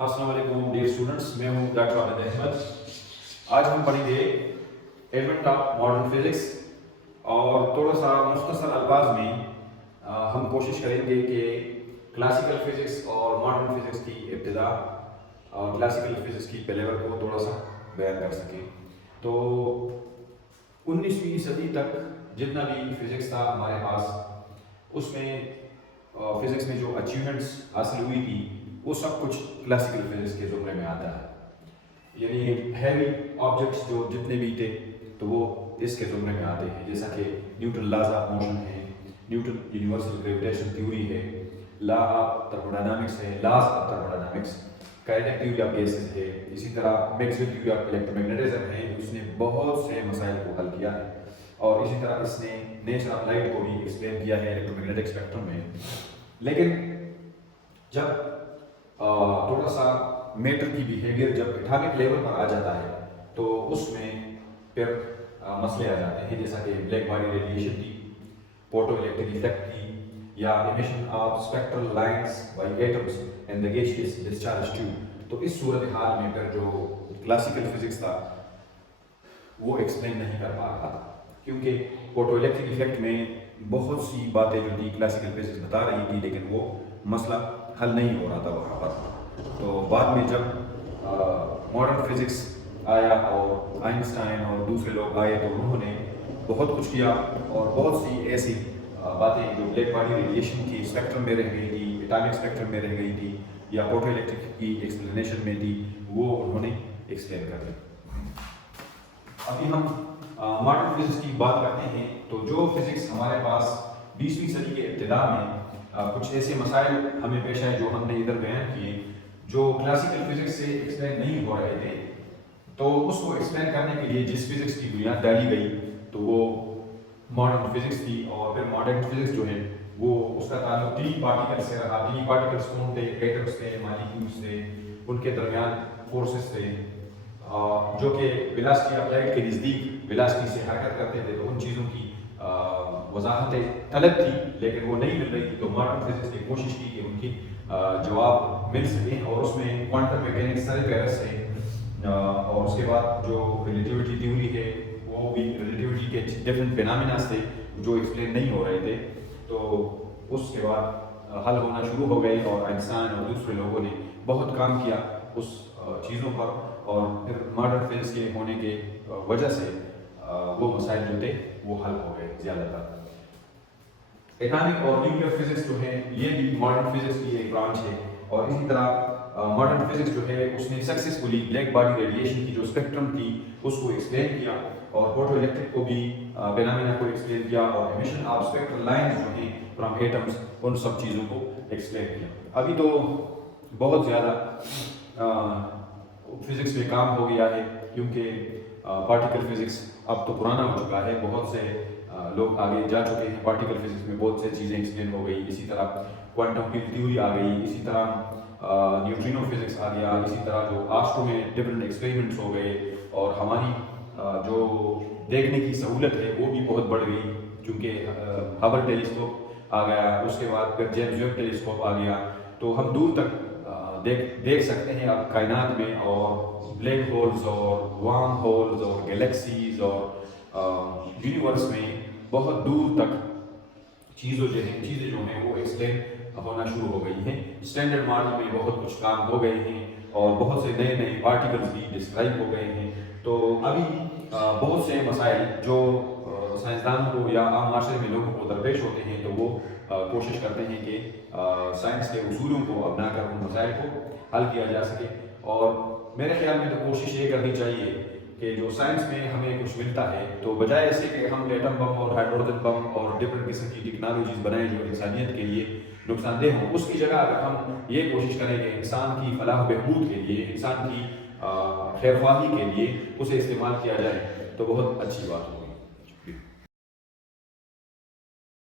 السلام علیکم dear students, میں ہوں ڈاکٹر عابد احمد۔ آج ہم پڑھیں گے ایلیمنٹ آف ماڈرن فزکس، اور تھوڑا سا مختصر الفاظ میں ہم کوشش کریں گے کہ کلاسیکل فزکس اور ماڈرن فزکس کی ابتدا اور کلاسیکل فزکس کی پلیور کو تھوڑا سا بیان کر سکیں۔ تو 19ویں صدی تک جتنا بھی فزکس تھا ہمارے پاس، اس میں فزکس میں جو اچیومنٹس حاصل ہوئی تھی وہ سب کچھ کلاسیکل فزکس کے زمرے میں آتا ہے۔ یعنی ہیوی آبجیکٹس جو جتنے بھی تھے تو وہ اس کے زمرے میں آتے ہیں، جیسا کہ نیوٹن لاز آف موشن ہے، نیوٹن یونیورسل گریویٹیشن تھیوری ہے، لا آف تھرموڈائنامکس ہے، laws of thermodynamics, kinetic theory of gases ہے، اسی طرح Maxwell theory of electro magnetism ہے۔ اس نے بہت سے مسائل کو حل کیا ہے، اور اسی طرح اس نے نیچر آف لائٹ کو بھی ایکسپلین کیا ہے الیکٹرو میگنیٹک اسپیکٹرم میں۔ لیکن جب تھوڑا سا میٹر کی بیہیویئر جب ایٹامک لیول پر آ جاتا ہے تو اس میں پھر مسئلے آ جاتے ہیں، جیسا کہ بلیک باڈی ریڈیشن کی، فوٹو الیکٹرک ایفیکٹ کی، یا emission of spectral lines by atoms in the gaseous discharge tube. تو اس صورتحال میں پھر جو کلاسیکل فزکس تھا وہ ایکسپلین نہیں کر پا رہا تھا، کیونکہ فوٹو الیکٹرک ایفیکٹ میں بہت سی باتیں جو تھی کلاسیکل فزکس بتا رہی تھی، لیکن وہ مسئلہ حل نہیں ہو رہا تھا وہاں پر۔ تو بعد میں جب ماڈرن فزکس آیا اور آئنسٹائن اور دوسرے لوگ آئے تو انہوں نے بہت کچھ کیا، اور بہت سی ایسی باتیں جو بلیک باڈی ریڈیشن کی اسپیکٹرم میں رہ گئی تھی، ایٹامک اسپیکٹرم میں رہ گئی تھی، یا فوٹو الیکٹرک کی ایکسپلینیشن میں تھی، وہ انہوں نے ایکسپلین کر دی۔ ابھی ہم ماڈرن فزکس کی بات کرتے ہیں تو جو فزکس ہمارے پاس 20ویں صدی کے ابتدا میں کچھ ایسے مسائل ہمیں پیش آئے جو ہم نے ادھر بیان کیے، جو کلاسیکل فزکس سے ایکسپلین نہیں ہو رہے تھے، تو اس کو ایکسپلین کرنے کے لیے جس فزکس کی بنیاد ڈالی گئی تو وہ ماڈرن فزکس تھی۔ اور پھر ماڈرن فزکس جو ہے وہ اس کا تعلق تین پارٹیکل سے رہا۔ تین پارٹیکلس کون تھے؟ ایٹمس تھے، مالیکیولس تھے، ان کے درمیان فورسز تھے جو کہ ویلاسٹی آف لائٹ کے نزدیک ویلاسٹی سے حرکت کرتے تھے۔ تو ان چیزوں کی وضاحتیں طلب تھی لیکن وہ نہیں مل رہی تھی، تو ماڈرن فزکس نے کوشش کی کہ ان کی جواب مل سکیں، اور اس میں کوانٹم میکینکس سر پیرس ہے، اور اس کے بعد جو ریلیٹیوٹی تھیوری ہے وہ بھی ریلیٹیوٹی کے ڈفرینٹ فینامیناز تھے جو ایکسپلین نہیں ہو رہے تھے، تو اس کے بعد حل ہونا شروع ہو گئے، اور آئنسٹائن اور دوسرے لوگوں نے بہت کام کیا اس چیزوں پر، اور پھر ماڈرن فزکس کے ہونے کے وجہ سے وہ مسائل جو تھے وہ حل ہو گئے زیادہ تر۔ ایٹامک اور نیوکلیئر فزکس جو ہے یہ بھی ماڈرن فزکس کی ایک برانچ ہے، اور اسی طرح ماڈرن فزکس جو ہے اس نے سکسیسفلی بلیک باڈی ریڈیشن کی جو اسپیکٹرم تھی اس کو ایکسپلین کیا، اور فوٹو الیکٹرک کو بھی فینامنا کو ایکسپلین کیا، اور ایمیشن آف اسپیکٹرل لائنز جو ہیں فرام ایٹمس ان سب چیزوں کو ایکسپلین کیا۔ ابھی تو بہت زیادہ فزکس میں کام ہو گیا ہے، کیونکہ پارٹیکل فزکس اب تو پرانا ہو چکا ہے، بہت سے لوگ آگے جا چکے ہیں، پارٹیکل فزکس میں بہت سے چیزیں ایکسپلین ہو گئی، اسی طرح کوانٹم فیلڈ تھیوری آ گئی، اسی طرح نیوٹرینو فزکس آ گیا، اسی طرح جو آسٹرو میں ڈفرینٹ ایکسپیریمنٹس ہو گئے، اور ہماری جو دیکھنے کی سہولت ہے وہ بھی بہت بڑھ گئی، کیونکہ ہبل ٹیلیسکوپ آ گیا، اس کے بعد پھر جیمز ویب ٹیلیسکوپ آ گیا، تو ہم دور تک دیکھ سکتے ہیں اب کائنات میں، اور بلیک ہولز اور وارم ہولز اور گلیکسیز اور یونیورس میں بہت دور تک چیزیں جو ہیں وہ ایکسپلین ہونا شروع ہو گئی ہیں۔ اسٹینڈرڈ ماڈل میں بہت کچھ کام ہو گئے ہیں، اور بہت سے نئے نئے پارٹیکلز بھی ڈسکرائب ہو گئے ہیں۔ تو ابھی بہت سے مسائل جو سائنسدانوں کو یا عام معاشرے میں لوگوں کو درپیش ہوتے ہیں تو وہ کوشش کرتے ہیں کہ سائنس کے اصولوں کو اپنا کر ان مسائل کو حل کیا جا سکے، اور میرے خیال میں تو کوشش یہ کرنی چاہیے کہ جو سائنس میں ہمیں کچھ ملتا ہے تو بجائے ایسے کہ ہم ایٹم بم اور ہائیڈروجن بم اور ڈفرینٹ قسم کی ٹیکنالوجیز بنائیں جو انسانیت کے لیے نقصان دہ ہوں، اس کی جگہ اگر ہم یہ کوشش کریں کہ انسان کی فلاح و بہبود کے لیے، انسان کی خیر خواہی کے لیے اسے استعمال کیا جائے تو بہت اچھی بات ہے۔